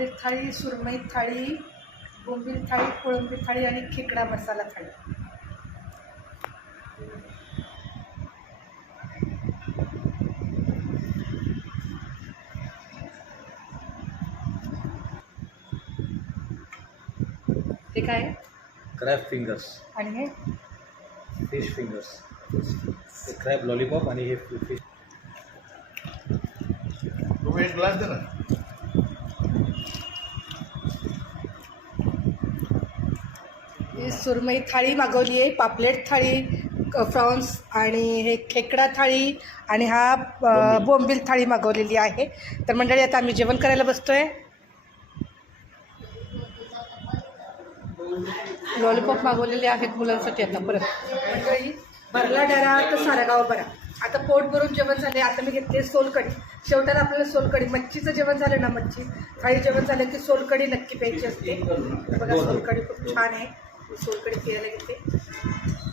पापलेट थाळी, सुरमई थाळी, बोंबील थाळी, कोळंबी थाळी आणि खेकडा मसाला थाळी. हे काय आहे? क्रॅब फिंगर्स आणि हे फिश फिंगर्स. हे क्रॅब लॉलीपॉप आणि हे फिश. तुम्ही एक ग्लास दे ना. ही सुरमई थाळी मागवली आहे, पापलेट थाळी, फ्रॉन्स आणि हे खेकडा थाळी आणि हा बोंबील थाळी मागवलेली आहे. तर मंडळी आता आम्ही जेवण करायला बसतोय. लॉलीपॉप मागवलेले आहेत मुलांसाठी. आता परत मंडळी भरला डरा तर सारा गाव बरा. आता पोट भरून जेवण झाले. आता मी घेतले सोलकढी. शेवटाला आपल्याला सोलकढी, मच्छीचं जेवण झालं ना, मच्छी थाळी जेवण झालं की सोलकढी नक्की प्यायची असते. बघा सोलकढी खूप छान आहे. सोलकढी प्यायला घेते.